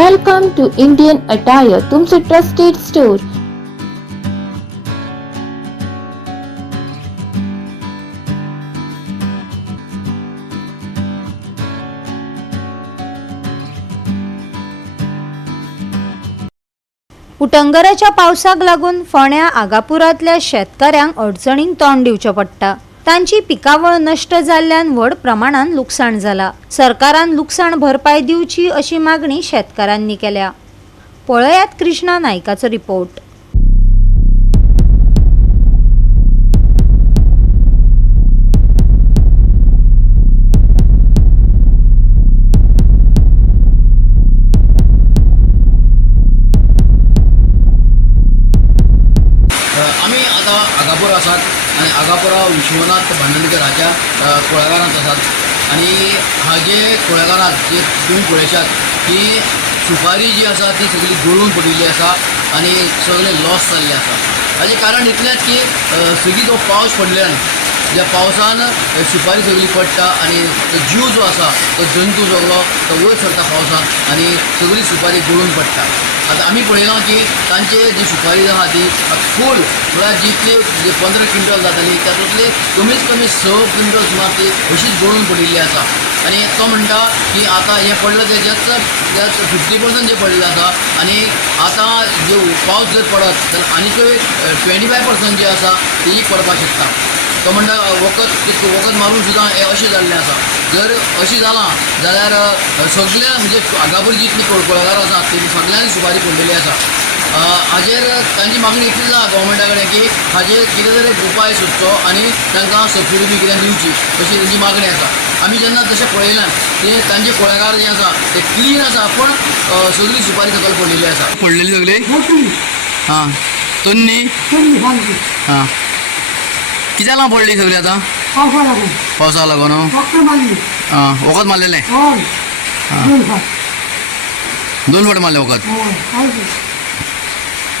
Welcome to Indian Attire, तुमचे trusted store. उटंगराच्या पावसाक लागून फोंड्या आगापुरांतल्या शेतकऱ्यांक अडचणींक तोंड दिवचें पडटा. तांची पिकावळ नश्ट जाल्ल्यान व्हड प्रमाणात लुकसाण जाला. सरकारान लुकसाण भरपाय दिवची अशी मागणी शेतकऱ्यांनी केल्या. पळयात कृष्णा नायकाचो रिपोर्ट. आम्ही आता आगापूर आसात आणि आगापुरा विश्वनाथ भांडणकराच्या कुळागरांत आसात आणि हाजे कुळागरांत जे तुम्ही पळयशात की सुपारी जी आसा ती सगळी गळून पडिल्ली आसा आणि सगळे लॉस जाल्ले आसा. हाजें कारण इतलेंच की सगळी जो पावस पडल्यान ज्या पावसान सुपारी सगळी पडटा आणि तो जीव जो आसा तो जंतू सगळो तो वयर सरता पावसान आणि सगळी सुपारी गळून पडटा. आता आमी पळयलां की तांचे जी सुपारी आहा ती फूल म्हळ्यार जितली जे 15 क्विंटल जाताली तातूंतले कमीत कमी 6 क्विंटल सुमार ती अशीच गळून पडिल्ली आसा. आणि तो म्हणटा की आता हें पडलें तेच्याच 50% जे पडलें आसा आणि आता जो पावस जर पडत जाल्यार आनीकय 25% जे आसा तेजी पडपाक शकता. तो म्हणटा वखद मारून सुद्दां हें अशें जाल्लें आसा. जर अशें जालां जाल्यार सगळ्या म्हणजे आगापूर जितली कुळागर आसा ती सगळ्यांनी सुपारी पडलेली आसा. हाजेर तांची मागणी इतली आसा गोवोरमेंटा कडेन की हाजेर कितें तरी उपाय सोदचो आनी तांकां सबसिडी बी कितें दिवची अशी तांची मागणी आसा. आमी जेन्ना तशें पळयलां ते तांचे कुळागर जे आसा ते क्लीन आसा पूण सगळी सुपारी सकयल पडलेली आसा. पडलेली सगळी हां तन्नी हां कितें जालां पडली सगळी आतां पावसाक लागून हां वखद मारलेलें 2 फावट मारलें वखद.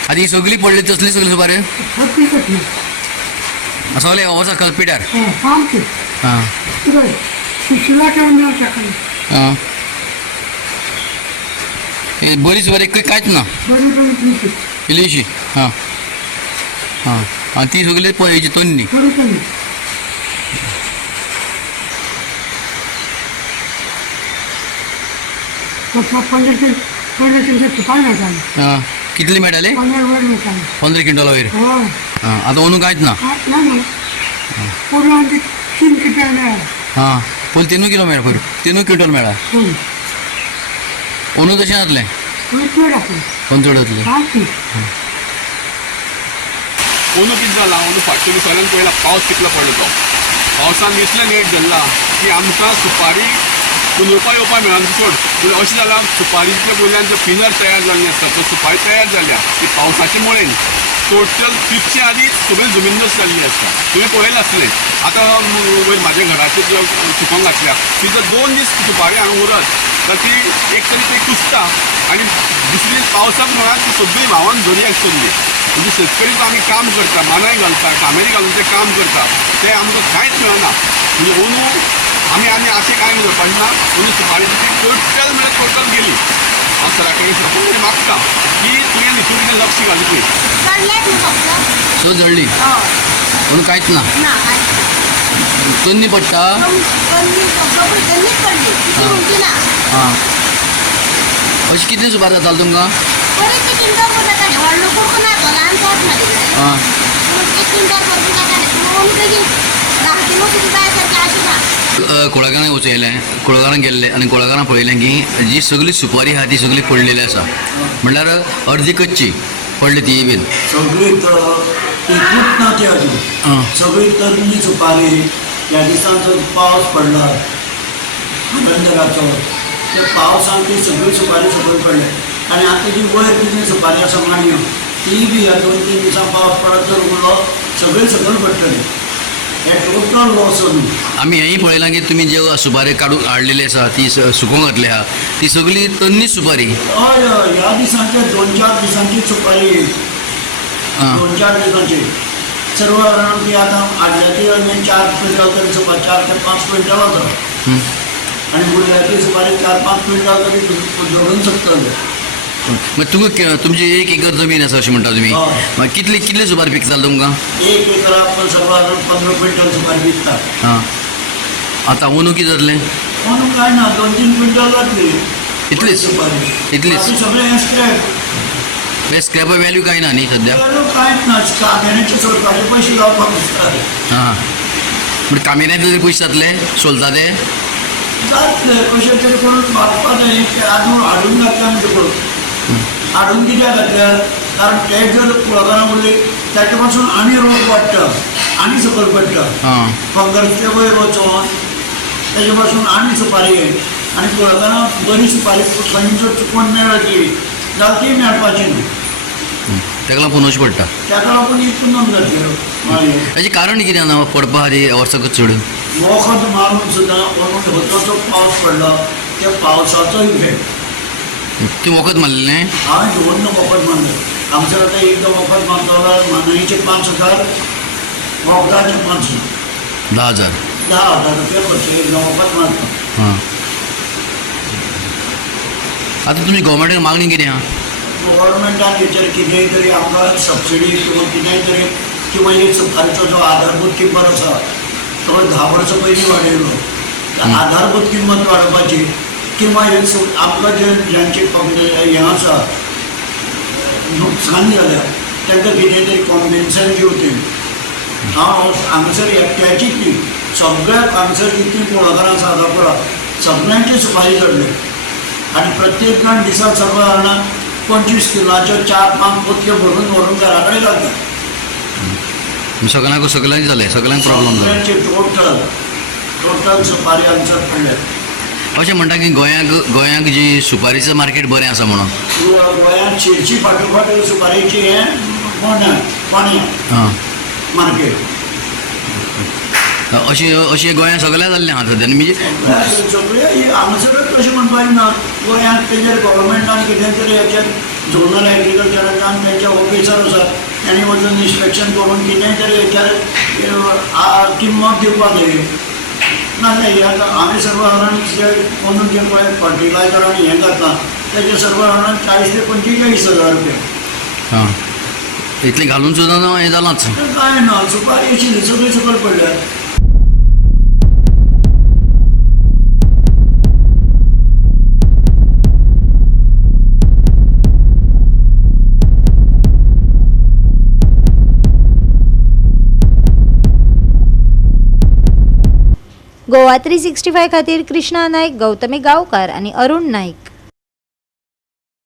आतां ही सगळी पडली तसली सगळी सुपारी सगळे वचा कल्पिटार हां हां बरी सुपारी कांयच ना इल्लीशी हां हां आनी ती सगळी हेची तन्नी हां कितली मेळटाली 15 क्विंटल वयर हां आतां अंदू कांयच ना हां पयलीं 3 किलो मेळ्ळा पयर 3 क्विंटल मेळ्ळा अंदू तशें जातलें चड जातलें. अंदू कितें जालां अंदू फाटल्या दिसांनी पळयला पावस कितलो पडलो तो पावसान इतलें लेट जाल्ला की आमकां सुपारी उलोवपाक येवपाक मेळना चड. पूण अशें जालां सुपारीच्या वयल्यान जो पिनर तयार जाल्ली आसता तो सुपारी तयार जाल्या ती पावसाच्या मुळेन टोटल ट्रिपच्या आदी सगळी जमीनदोस्त जाल्ली आसता. तुवें पळयलें आसलें आतां वयर म्हाज्या घराचेर जो सुकोवंक घातल्या ती जर 2 दीस सुपारी हांगा उरत तर ती एक तरी ती कुसता आणि दुसरे दीस पावसाक म्हळ्यार ती सगळी व्हांवून दर्याक चल्ली. म्हणजे शेतकरी जो आमी काम करता मानाय घालता कामेरी घालून तें काम करता तें आमकां कांयच मेळना. म्हणजे अंदू आमी अशें कांय करपाचें ना. अंदू सुपारीची ती टोटल म्हणजे टोटल गेली. हांव सरा कडेन मागता की तुवें हितून कितें लक्ष घालूं पळय सो जळली म्हणून कांयच ना तन्नी पडटा हां अशी कितली सुपारी जाताली तुमकां हां कुळागरांत वचयलें कुळागरांत गेल्ले आनी कुळागरांत पळयलें की जी सगळी सुपारी आहा ती सगळी पडलेली आसा म्हणल्यार अर्दी कच्ची पडली ती बीन सगळी ना ती अजून सगळी तरणी सुपारी ह्या दिसान जो पावस पडला आनंदराचो त्या पावसान ती सगळी सुपारी सकयल पडले आनी आतां जी वयर कितें सुपारी आसा मांडयो ती बी ह्या 2-3 दिसां पावस पडत जर उरलो सगळी सकयल पडटली. हे टोटल लॉस आमी हेंय पळयलां की तुमी जे सुपारी काडून हाडलेली आसा ती सुकोवंक घातली आहा ती सगळी तन्नी सुपारी हय हय ह्या दिसांचे 2-4 दिसांची सुपारी 2-4 दिसांची सर्व ती आतां हाडल्याची 4 क्विंटल तरी सुपारी 4 ते 5 क्विंटल वता आणि उरल्याची सुपारी 4-5 क्विंटल तरी धरून शकतले. मग तुमची 1 एकर जमीन आसा अशें म्हणटा तुमी. हय. मग कितली सुपारी पिकताली तुमकां? 1 एकराक सर्वात 15 क्विंटल सुपारी विकतात. हां. आतां अंदू कितें जातलें? म्हणून काय ना 2-3 क्विंटल जातली इतलीच? सुपारी. इतलीच? बाकी सगळें स्क्रॅप. हे स्क्रॅपा व्हॅल्यू काय ना न्ही सद्या? कांयच ना. कामेऱ्याचे सरकारी पयशे लावपाक दिसतात. हां. म्हणजे कामेऱ्याचे तरी पयशे जातले सोलता ते? जातले कशें तरी करून वाटपा जाय. हाडून घातल्या म्हणजे करून हाडून कित्याक घातल्यात? कारण ते जर कुळागरां उरली ताचे पासून आनी रोग वाडटा आनी सकयल पडटा. हां. फंगसचे वयर वचोन तेजे पासून आनी सुपारी आनी कुळागरां बरी सुपारी खंयचो चुकून मेळटली जाल्यार ती मेळपाची न्हू. ताका लागून अशें पडटा. ताका लागून इतून घातल्यो मागीर हेजें कारण कितें ना पडपा खातीर वर्साकच चड? वखद मारून सुद्दां होतोचो पावस पडलो त्या पावसाचो इफेक्ट. तें वखद मारलेलें? हांवें दोन वखद मारले. आमचो आतां एकदां वखद मारता जाल्यार मानायचे 5,000 वखदाचे 5,000. 10,000. 10,000 रुपया खर्च एकदां वखद मारता. हां. आतां तुमची गव्हर्मेंटाक मागणी कितें आहा? गव्हर्मेंटान हेचेर कितेंय तरी आमकां सबसिडी किंवा कितेंय तरी किंवा एक सुपारीचो जो आधारभूत किंमत आसा तो 10 वर्सां पयलीं वाडयलो. आधारभूत किंमत वाडोवपाची किंवा आपलो जे ज्यांचे हें आसा नुकसान जाल्या तांकां कितें तरी कॉम्पेन्सेशन दिवची. हांव हांगासर एकट्याचीच न्ही सगळ्याक हांगासर कितलीं कुळागरां आसा आगापुरा सगळ्यांची सुपारी चडले आनी प्रत्येक जाण दिसा सर्वसाधारण 25 किलोच्यो 4-5 पोतयो भरून व्हरून घरा कडेन घालता. सगळ्यांक जालें सगळ्यांक प्रॉब्लम जालो. सगळ्यांचे टोटल सुपारी हांगासर पडले. अशें म्हणटा की गोंयांक जी सुपारीचं मार्केट बरें आसा म्हणून. गोंयांत शिरची फाटोफाट सुपारीची हें पाणी हां. मार्केट अशें गोंयांत सगळ्या जाल्लें आहा सद्या म्हणजे सगळे हांगासरच तशें म्हणपाक ना. गोंयांत तेजेर गव्हर्मेंटान कितें तरी हेचेर झोनल एग्रीकल्चरान तेंचे ऑफिसर आसात तेणी वचून इन्स्पेक्शन करून कितेंय तरी हेचेर किंमत दिवपाक जाय. नाजाल्यार हांवें सर्वसाधारण जे कोण जे पळय फर्टिलायझर आनी हें घातलां तेजे सर्वसाधारण 40 ते 45,000 रुपया. हां. इतलें घालून सुद्दां हें जालांच. काय ना सुपारी अशी सगळी सकयल पडल्या. गोवा 365 खातीर कृष्णा नायक, गौतमी गांवकार आनी अरुण नायक.